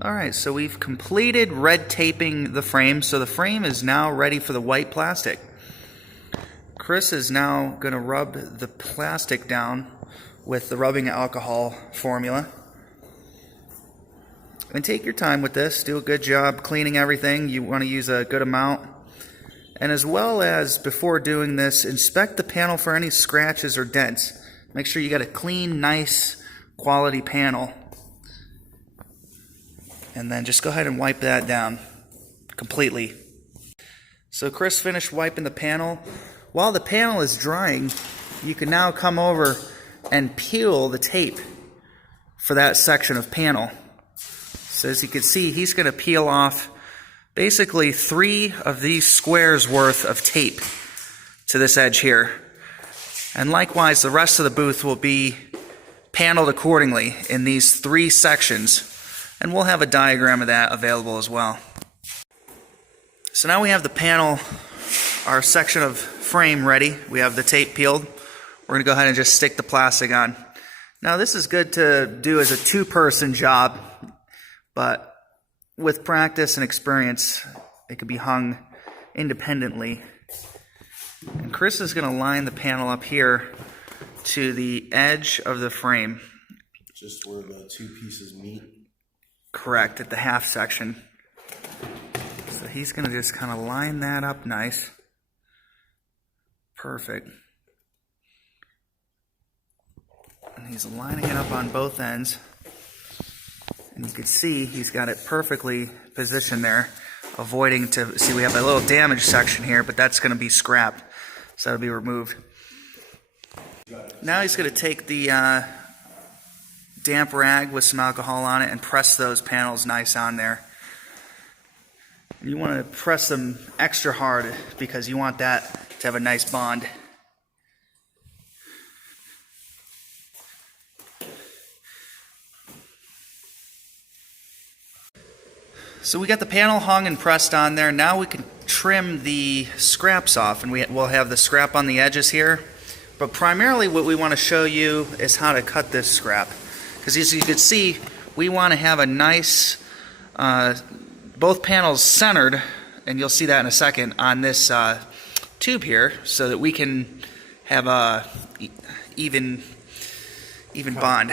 Alright, so we've completed red taping the frame, so the frame is now ready for the white plastic. Chris is now going to rub the plastic down with the rubbing alcohol formula. And take your time with this, do a good job cleaning everything. You want to use a good amount. And as well as before doing this, inspect the panel for any scratches or dents. Make sure you got a clean, nice, quality panel. And then just go ahead and wipe that down completely. So Chris finished wiping the panel. While the panel is drying, you can now come over and peel the tape for that section of panel. So as you can see, he's going to peel off basically 3 of these squares worth of tape to this edge here. And likewise, the rest of the booth will be paneled accordingly in these 3 sections. And we'll have a diagram of that available as well. So now we have the panel, our section of frame ready. We have the tape peeled. We're going to go ahead and just stick the plastic on. Now this is good to do as a 2-person job, but with practice and experience, it can be hung independently. And Chris is going to line the panel up here to the edge of the frame. Just where the 2 pieces meet? Correct, at the half section. So he's going to just kind of line that up nice. Perfect. And he's lining it up on both ends. And you can see he's got it perfectly positioned there, avoiding to see we have a little damaged section here, but that's going to be scrapped, so that'll be removed. Now he's going to take the damp rag with some alcohol on it and press those panels nice on there. You want to press them extra hard because you want that to have a nice bond. So we got the panel hung and pressed on there. Now we can trim the scraps off, and we'll have the scrap on the edges here. But primarily what we want to show you is how to cut this scrap. Because as you can see, we want to have a nice, both panels centered, and you'll see that in a second, on this tube here, so that we can have a even bond.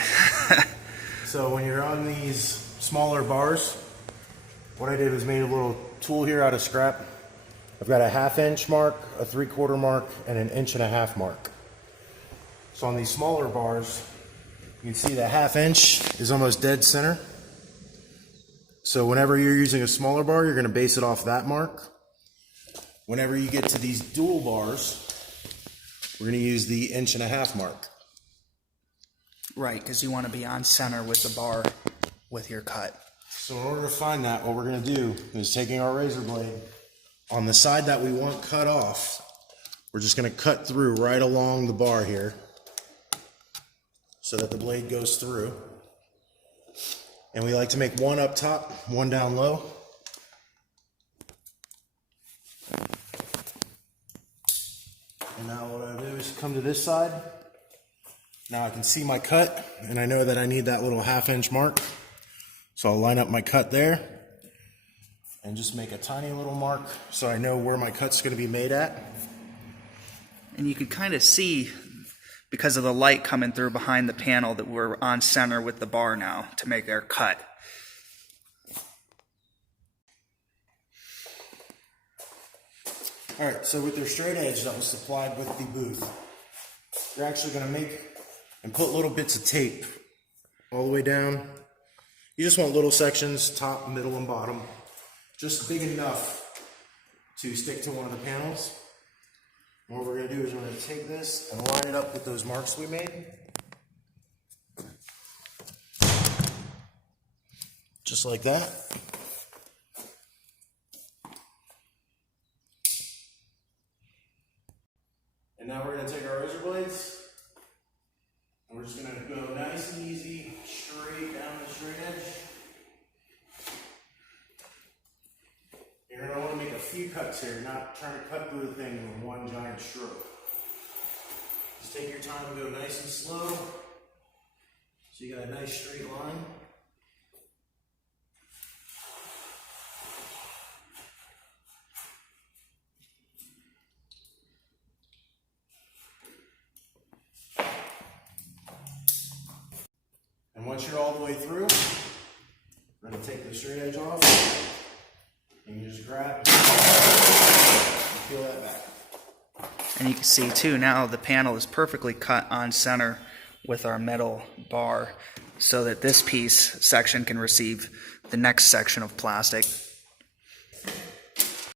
So when you're on these smaller bars, what I did was made a little tool here out of scrap. I've got a 1/2 inch mark, a 3/4 mark, and an 1.5 inch mark. So on these smaller bars, you can see the 1/2 inch is almost dead center. So whenever you're using a smaller bar, you're going to base it off that mark. Whenever you get to these dual bars, we're going to use the 1.5 inch mark. Right, because you want to be on center with the bar with your cut. So in order to find that, what we're going to do is taking our razor blade, on the side that we want cut off, we're just going to cut through right along the bar here so that the blade goes through. And we like to make one up top, one down low. And now what I do is come to this side. Now I can see my cut, and I know that I need that little 1/2 inch mark. So I'll line up my cut there and just make a tiny little mark so I know where my cut's going to be made at. And you can kind of see, because of the light coming through behind the panel, that we're on center with the bar now to make our cut. Alright, so with your straight edge that was supplied with the booth, you're actually going to make and put little bits of tape all the way down. You just want little sections, top, middle, and bottom, just big enough to stick to one of the panels. And what we're going to do is we're going to take this and line it up with those marks we made. Just like that. And now we're going to take our razor blades and we're just going to go nice and easy, straight down the straight edge. You're going to want to make a few cuts here, not trying to cut through the thing in one giant stroke. Just take your time and go nice and slow. So you got a nice straight line. And once you're all the way through, we're going to take the straight edge off, and you just grab and peel that back. And you can see too, now the panel is perfectly cut on center with our metal bar so that this piece section can receive the next section of plastic.